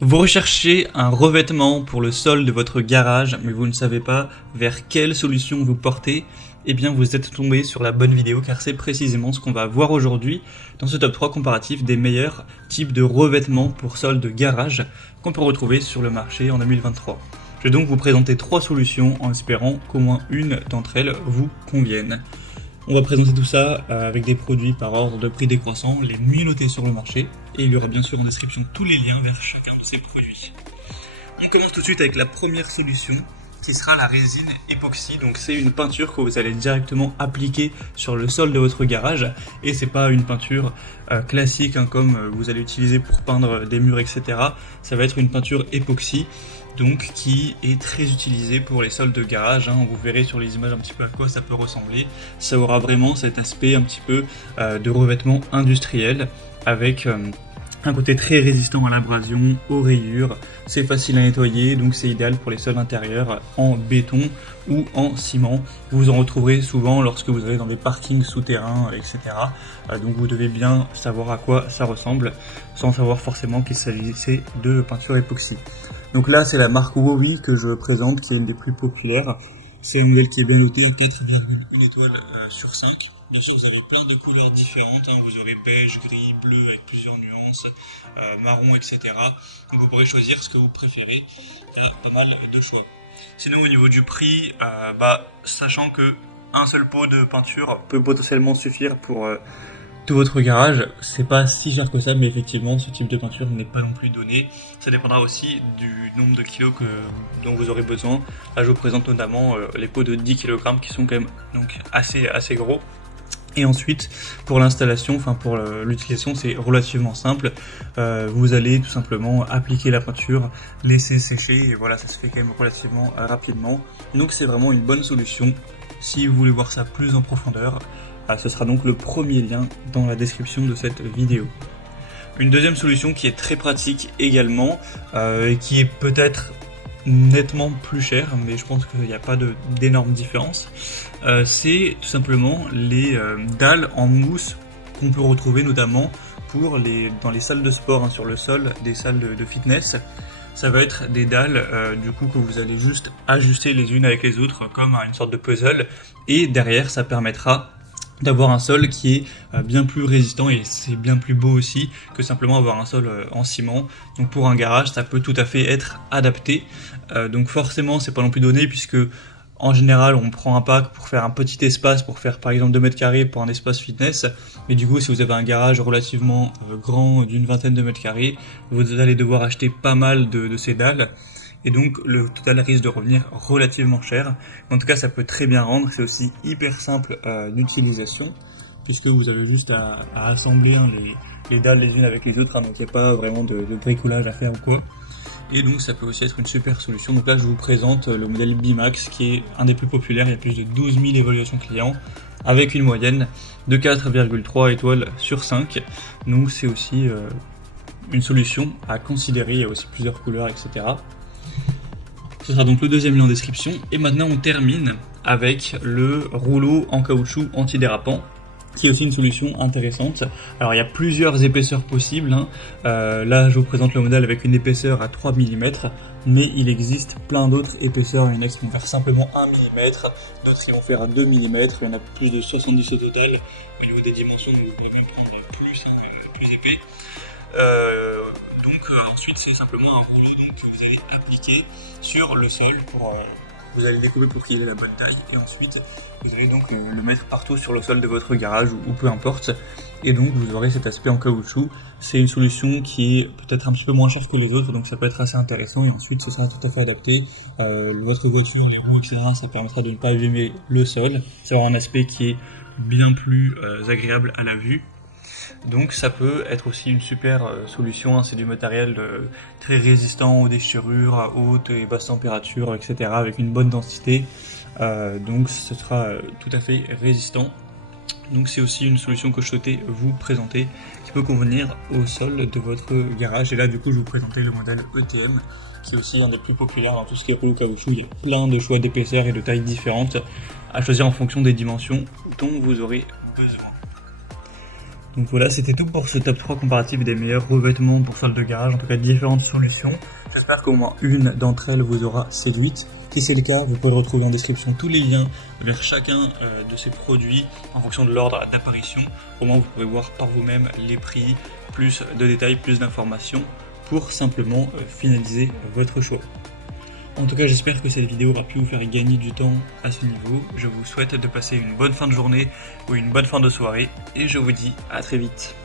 Vous recherchez un revêtement pour le sol de votre garage, mais vous ne savez pas vers quelle solution vous porter, eh bien vous êtes tombé sur la bonne vidéo car c'est précisément ce qu'on va voir aujourd'hui dans ce top 3 comparatif des meilleurs types de revêtements pour sol de garage qu'on peut retrouver sur le marché en 2023. Je vais donc vous présenter 3 solutions en espérant qu'au moins une d'entre elles vous convienne. On va présenter tout ça avec des produits par ordre de prix décroissant, les mieux notés sur le marché, et il y aura bien sûr en description tous les liens vers chacun de ces produits. On commence tout de suite avec la première solution, qui sera la résine époxy. Donc c'est une peinture que vous allez directement appliquer sur le sol de votre garage, et c'est pas une peinture classique comme vous allez utiliser pour peindre des murs, etc. Ça va être une peinture époxy, donc qui est très utilisé pour les sols de garage. Vous verrez sur les images un petit peu à quoi ça peut ressembler. Ça aura vraiment cet aspect un petit peu de revêtement industriel avec un côté très résistant à l'abrasion, aux rayures. C'est facile à nettoyer, donc c'est idéal pour les sols intérieurs en béton ou en ciment. Vous en retrouverez souvent lorsque vous allez dans des parkings souterrains, etc. Donc vous devez bien savoir à quoi ça ressemble, sans savoir forcément qu'il s'agissait de peinture époxy. Donc là, c'est la marque Wowi que je présente, qui est une des plus populaires. C'est un modèle qui est bien noté à 4,1 étoiles sur 5. Bien sûr, vous avez plein de couleurs différentes. Vous aurez beige, gris, bleu avec plusieurs nuances, marron, etc. Donc vous pourrez choisir ce que vous préférez. Il y a pas mal de choix. Sinon, au niveau du prix, sachant que un seul pot de peinture peut potentiellement suffire pour tout votre garage, c'est pas si cher que ça, mais effectivement ce type de peinture n'est pas non plus donné. Ça dépendra aussi du nombre de kilos dont vous aurez besoin. Là je vous présente notamment les pots de 10 kg qui sont quand même donc assez gros. Et ensuite, pour l'installation, pour l'utilisation, c'est relativement simple. Vous allez tout simplement appliquer la peinture, laisser sécher, et voilà, ça se fait quand même relativement rapidement. Donc c'est vraiment une bonne solution si vous voulez voir ça plus en profondeur. Ce sera donc le premier lien dans la description de cette vidéo. Une deuxième solution qui est très pratique également, et qui est peut-être nettement plus chère, mais je pense qu'il n'y a pas d'énorme différence, c'est tout simplement les dalles en mousse qu'on peut retrouver notamment dans les salles de sport, sur le sol des salles de fitness. Ça va être des dalles du coup que vous allez juste ajuster les unes avec les autres comme une sorte de puzzle, et derrière ça permettra d'avoir un sol qui est bien plus résistant, et c'est bien plus beau aussi que simplement avoir un sol en ciment. Donc pour un garage ça peut tout à fait être adapté, donc forcément c'est pas non plus donné, puisque en général on prend un pack pour faire un petit espace, pour faire par exemple 2 mètres carrés pour un espace fitness, mais du coup si vous avez un garage relativement grand d'une vingtaine de mètres carrés, vous allez devoir acheter pas mal de ces dalles, et donc le total risque de revenir relativement cher. En tout cas ça peut très bien rendre, c'est aussi hyper simple d'utilisation, puisque vous avez juste à assembler les dalles les unes avec les autres, donc il n'y a pas vraiment de bricolage à faire ou quoi. Et donc ça peut aussi être une super solution. Donc là je vous présente le modèle Bimax, qui est un des plus populaires. Il y a plus de 12 000 évaluations clients avec une moyenne de 4,3 étoiles sur 5. Donc c'est aussi une solution à considérer. Il y a aussi plusieurs couleurs, etc. Ce sera donc le deuxième lien en description. Et maintenant on termine avec le rouleau en caoutchouc antidérapant, qui est aussi une solution intéressante. Alors il y a plusieurs épaisseurs possibles, là je vous présente le modèle avec une épaisseur à 3 mm, mais il existe plein d'autres épaisseurs. Il y en a qui vont faire simplement 1 mm, d'autres qui vont faire à 2 mm, il y en a plus de 70 au total. Au niveau des dimensions, vous pouvez même prendre plus épais. Ensuite c'est simplement un rouleau que vous allez appliquer sur le sol vous allez découper pour qu'il ait la bonne taille, et ensuite vous allez donc le mettre partout sur le sol de votre garage ou peu importe, et donc vous aurez cet aspect en caoutchouc. C'est une solution qui est peut-être un petit peu moins chère que les autres, donc ça peut être assez intéressant, et ensuite ce sera tout à fait adapté. Votre voiture, les roues, etc., ça permettra de ne pas abîmer le sol, ça aura un aspect qui est bien plus agréable à la vue. Donc ça peut être aussi une super solution, c'est du matériel très résistant aux déchirures, à haute et basse température, etc., avec une bonne densité, donc ce sera tout à fait résistant. Donc c'est aussi une solution que je souhaitais vous présenter, qui peut convenir au sol de votre garage. Et là du coup je vous présentais le modèle ETM, qui est aussi un des plus populaires dans tout ce qui est rouleau caoutchouc. Il y a plein de choix d'épaisseurs et de tailles différentes à choisir en fonction des dimensions dont vous aurez besoin. Donc voilà, c'était tout pour ce top 3 comparatif des meilleurs revêtements pour sol de garage, en tout cas différentes solutions. J'espère qu'au moins une d'entre elles vous aura séduite. Si c'est le cas, vous pouvez retrouver en description tous les liens vers chacun de ces produits en fonction de l'ordre d'apparition. Au moins vous pourrez voir par vous-même les prix, plus de détails, plus d'informations pour simplement finaliser votre choix. En tout cas, j'espère que cette vidéo aura pu vous faire gagner du temps à ce niveau. Je vous souhaite de passer une bonne fin de journée ou une bonne fin de soirée et je vous dis à très vite.